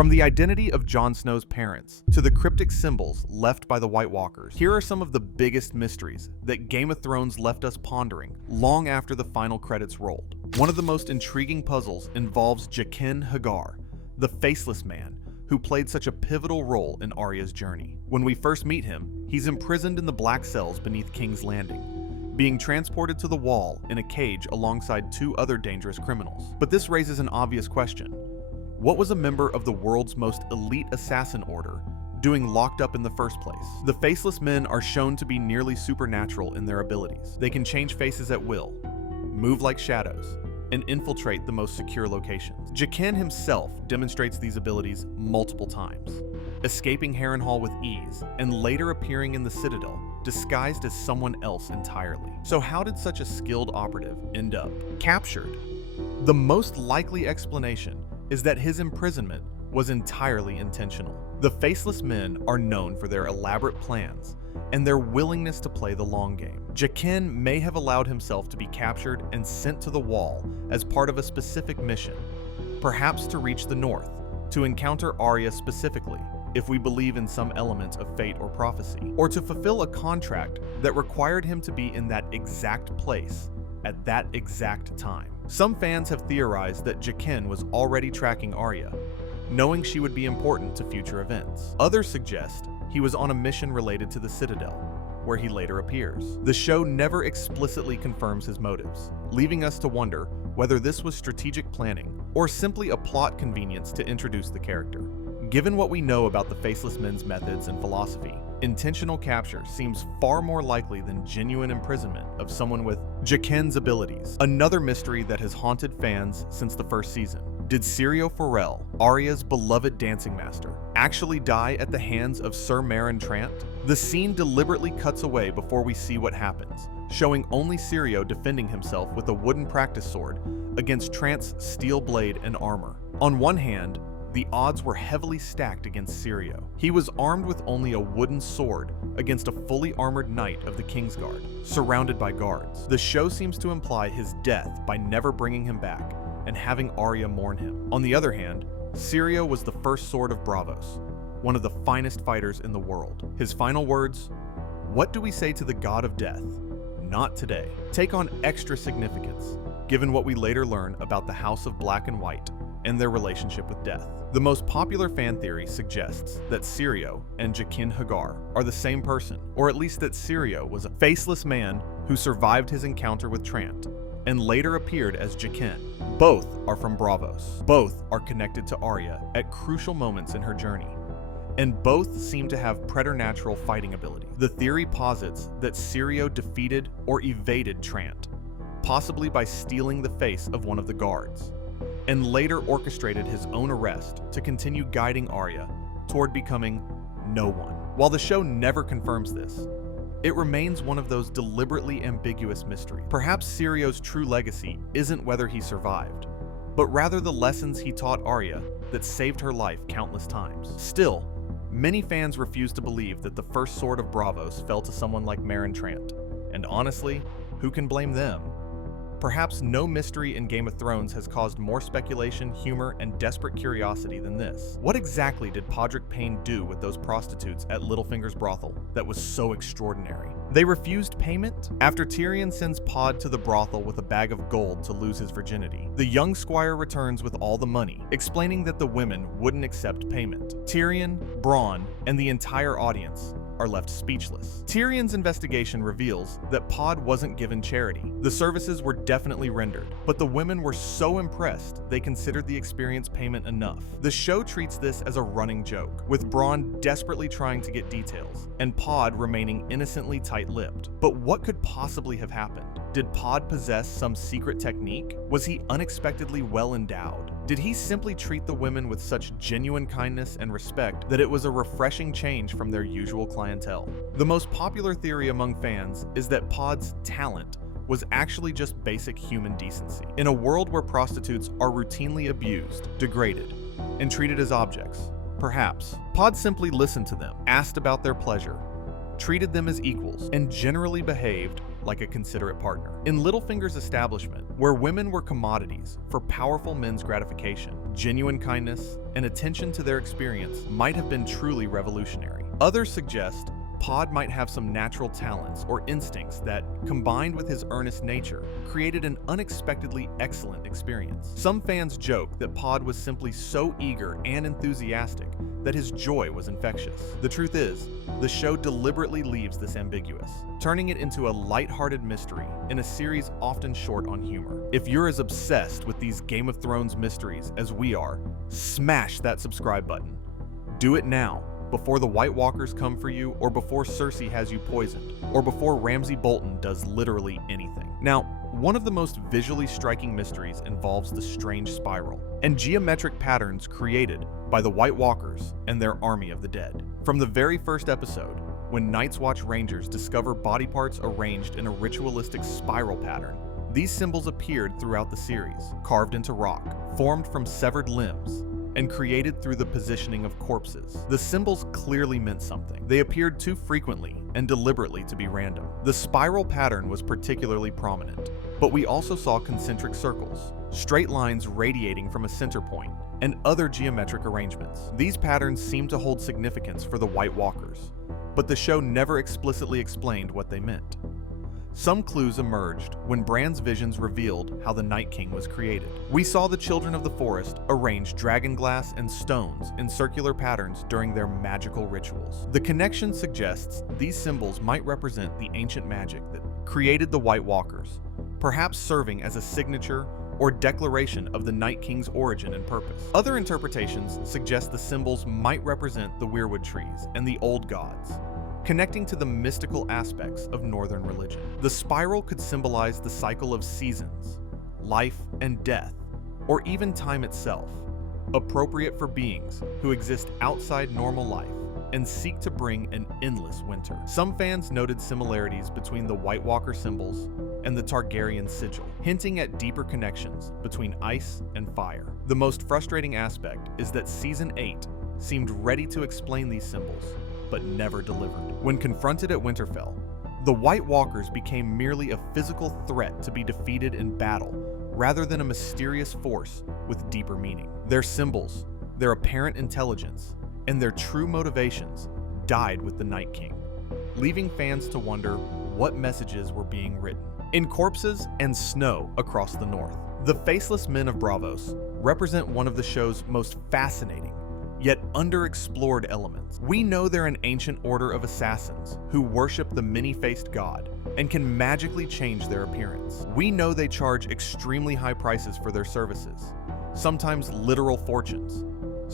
From the identity of Jon Snow's parents to the cryptic symbols left by the White Walkers, here are some of the biggest mysteries that Game of Thrones left us pondering long after the final credits rolled. One of the most intriguing puzzles involves Jaqen H'ghar, the Faceless Man, who played such a pivotal role in Arya's journey. When we first meet him, he's imprisoned in the black cells beneath King's Landing, being transported to the Wall in a cage alongside two other dangerous criminals. But this raises an obvious question. What was a member of the world's most elite assassin order doing locked up in the first place? The Faceless Men are shown to be nearly supernatural in their abilities. They can change faces at will, move like shadows, and infiltrate the most secure locations. Jaqen himself demonstrates these abilities multiple times, escaping Harrenhal with ease and later appearing in the Citadel disguised as someone else entirely. So how did such a skilled operative end up captured? The most likely explanation is that his imprisonment was entirely intentional. The Faceless Men are known for their elaborate plans and their willingness to play the long game. Jaqen may have allowed himself to be captured and sent to the Wall as part of a specific mission, perhaps to reach the North, to encounter Arya specifically, if we believe in some element of fate or prophecy, or to fulfill a contract that required him to be in that exact place at that exact time. Some fans have theorized that Jaqen was already tracking Arya, knowing she would be important to future events. Others suggest he was on a mission related to the Citadel, where he later appears. The show never explicitly confirms his motives, leaving us to wonder whether this was strategic planning or simply a plot convenience to introduce the character. Given what we know about the Faceless Men's methods and philosophy, intentional capture seems far more likely than genuine imprisonment of someone with Jaqen's abilities. Another mystery that has haunted fans since the first season. Did Syrio Forel, Arya's beloved dancing master, actually die at the hands of Sir Meryn Trant? The scene deliberately cuts away before we see what happens, showing only Syrio defending himself with a wooden practice sword against Trant's steel blade and armor. On one hand, the odds were heavily stacked against Syrio. He was armed with only a wooden sword against a fully armored knight of the Kingsguard, surrounded by guards. The show seems to imply his death by never bringing him back and having Arya mourn him. On the other hand, Syrio was the first sword of Braavos, one of the finest fighters in the world. His final words, "What do we say to the god of death? Not today," take on extra significance, given what we later learn about the House of Black and White and their relationship with death. The most popular fan theory suggests that Syrio and Jaqen H'ghar are the same person, or at least that Syrio was a faceless man who survived his encounter with Trant and later appeared as Jaqen. Both are from Braavos. Both are connected to Arya at crucial moments in her journey, and both seem to have preternatural fighting ability. The theory posits that Syrio defeated or evaded Trant, possibly by stealing the face of one of the guards, and later orchestrated his own arrest to continue guiding Arya toward becoming no one. While the show never confirms this, it remains one of those deliberately ambiguous mysteries. Perhaps Syrio's true legacy isn't whether he survived, but rather the lessons he taught Arya that saved her life countless times. Still, many fans refuse to believe that the first sword of Braavos fell to someone like Meryn Trant, and honestly, who can blame them? Perhaps no mystery in Game of Thrones has caused more speculation, humor, and desperate curiosity than this. What exactly did Podrick Payne do with those prostitutes at Littlefinger's brothel that was so extraordinary? They refused payment? After Tyrion sends Pod to the brothel with a bag of gold to lose his virginity, the young squire returns with all the money, explaining that the women wouldn't accept payment. Tyrion, Bronn, and the entire audience are left speechless. Tyrion's investigation reveals that Pod wasn't given charity. The services were definitely rendered, but the women were so impressed they considered the experience payment enough. The show treats this as a running joke, with Bronn desperately trying to get details, and Pod remaining innocently tight-lipped. But what could possibly have happened? Did Pod possess some secret technique? Was he unexpectedly well endowed? Did he simply treat the women with such genuine kindness and respect that it was a refreshing change from their usual clientele? The most popular theory among fans is that Pod's talent was actually just basic human decency. In a world where prostitutes are routinely abused, degraded, and treated as objects, perhaps Pod simply listened to them, asked about their pleasure, treated them as equals, and generally behaved like a considerate partner. In Littlefinger's establishment, where women were commodities for powerful men's gratification, genuine kindness, and attention to their experience might have been truly revolutionary. Others suggest Pod might have some natural talents or instincts that, combined with his earnest nature, created an unexpectedly excellent experience. Some fans joke that Pod was simply so eager and enthusiastic that his joy was infectious. The truth is, the show deliberately leaves this ambiguous, turning it into a lighthearted mystery in a series often short on humor. If you're as obsessed with these Game of Thrones mysteries as we are, smash that subscribe button. Do it now, before the White Walkers come for you, or before Cersei has you poisoned, or before Ramsay Bolton does literally anything. Now, one of the most visually striking mysteries involves the strange spiral and geometric patterns created by the White Walkers and their army of the dead. From the very first episode, when Night's Watch Rangers discover body parts arranged in a ritualistic spiral pattern, these symbols appeared throughout the series, carved into rock, formed from severed limbs, and created through the positioning of corpses. The symbols clearly meant something. They appeared too frequently and deliberately to be random. The spiral pattern was particularly prominent, but we also saw concentric circles, straight lines radiating from a center point, and other geometric arrangements. These patterns seemed to hold significance for the White Walkers, but the show never explicitly explained what they meant. Some clues emerged when Bran's visions revealed how the Night King was created. We saw the Children of the Forest arrange dragonglass and stones in circular patterns during their magical rituals. The connection suggests these symbols might represent the ancient magic that created the White Walkers, perhaps serving as a signature or declaration of the Night King's origin and purpose. Other interpretations suggest the symbols might represent the weirwood trees and the old gods, connecting to the mystical aspects of Northern religion. The spiral could symbolize the cycle of seasons, life and death, or even time itself, appropriate for beings who exist outside normal life and seek to bring an endless winter. Some fans noted similarities between the White Walker symbols and the Targaryen sigil, hinting at deeper connections between ice and fire. The most frustrating aspect is that Season 8 seemed ready to explain these symbols, but never delivered. When confronted at Winterfell, the White Walkers became merely a physical threat to be defeated in battle, rather than a mysterious force with deeper meaning. Their symbols, their apparent intelligence, and their true motivations died with the Night King, leaving fans to wonder what messages were being written. In Corpses and Snow across the north, the Faceless Men of Braavos represent one of the show's most fascinating yet underexplored elements. We know they're an ancient order of assassins who worship the many-faced god and can magically change their appearance. We know they charge extremely high prices for their services, sometimes literal fortunes,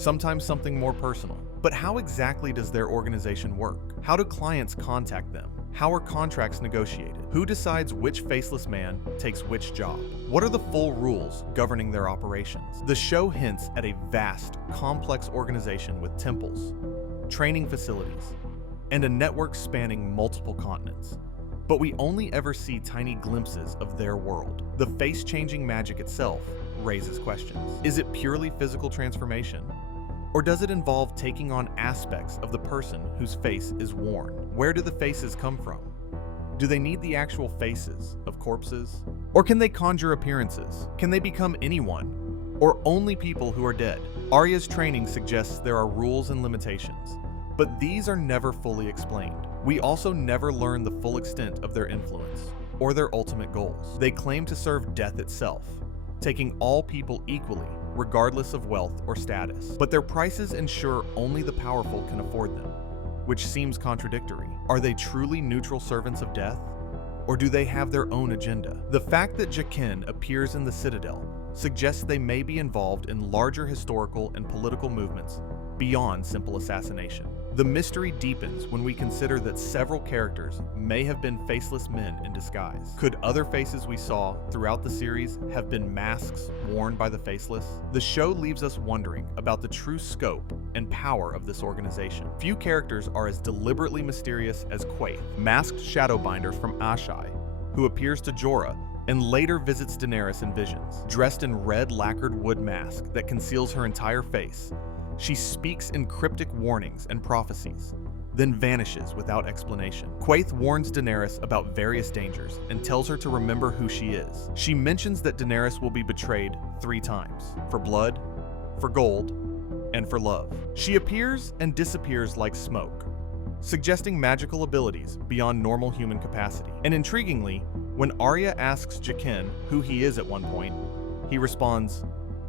sometimes something more personal. But how exactly does their organization work? How do clients contact them? How are contracts negotiated? Who decides which faceless man takes which job? What are the full rules governing their operations? The show hints at a vast, complex organization with temples, training facilities, and a network spanning multiple continents. But we only ever see tiny glimpses of their world. The face-changing magic itself raises questions. Is it purely physical transformation? Or does it involve taking on aspects of the person whose face is worn? Where do the faces come from? Do they need the actual faces of corpses? Or can they conjure appearances? Can they become anyone? Or only people who are dead? Arya's training suggests there are rules and limitations, but these are never fully explained. We also never learn the full extent of their influence or their ultimate goals. They claim to serve death itself, taking all people equally, regardless of wealth or status. But their prices ensure only the powerful can afford them, which seems contradictory. Are they truly neutral servants of death? Or do they have their own agenda? The fact that Jaqen appears in the Citadel suggests they may be involved in larger historical and political movements beyond simple assassination. The mystery deepens when we consider that several characters may have been faceless men in disguise. Could other faces we saw throughout the series have been masks worn by the faceless? The show leaves us wondering about the true scope and power of this organization. Few characters are as deliberately mysterious as Quaithe, masked Shadowbinder from Ashai, who appears to Jorah and later visits Daenerys in visions. Dressed in red lacquered wood mask that conceals her entire face, she speaks in cryptic warnings and prophecies, then vanishes without explanation. Quaithe warns Daenerys about various dangers and tells her to remember who she is. She mentions that Daenerys will be betrayed 3 times, for blood, for gold, and for love. She appears and disappears like smoke, suggesting magical abilities beyond normal human capacity. And intriguingly, when Arya asks Jaqen who he is at one point, he responds,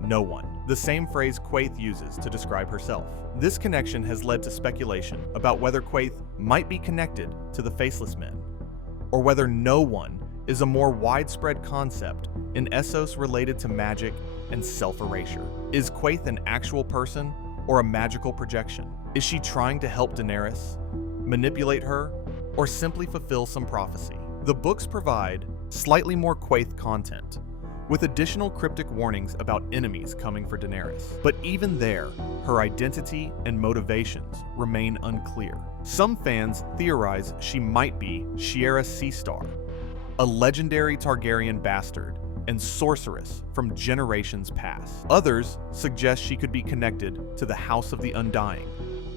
"No one," the same phrase Quaithe uses to describe herself. This connection has led to speculation about whether Quaithe might be connected to the Faceless Men, or whether no one is a more widespread concept in Essos related to magic and self-erasure. Is Quaithe an actual person or a magical projection? Is she trying to help Daenerys, manipulate her, or simply fulfill some prophecy? The books provide slightly more Quaithe content, with additional cryptic warnings about enemies coming for Daenerys. But even there, her identity and motivations remain unclear. Some fans theorize she might be Shiera Seastar, a legendary Targaryen bastard and sorceress from generations past. Others suggest she could be connected to the House of the Undying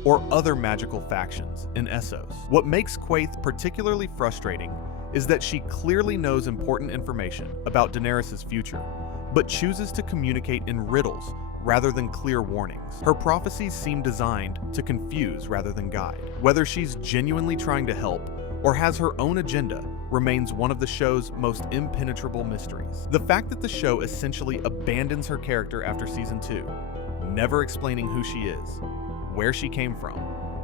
or other magical factions in Essos. What makes Quaithe particularly frustrating is that she clearly knows important information about Daenerys' future, but chooses to communicate in riddles rather than clear warnings. Her prophecies seem designed to confuse rather than guide. Whether she's genuinely trying to help or has her own agenda remains one of the show's most impenetrable mysteries. The fact that the show essentially abandons her character after season 2, never explaining who she is, where she came from,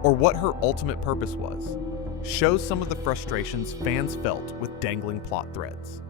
or what her ultimate purpose was, shows some of the frustrations fans felt with dangling plot threads.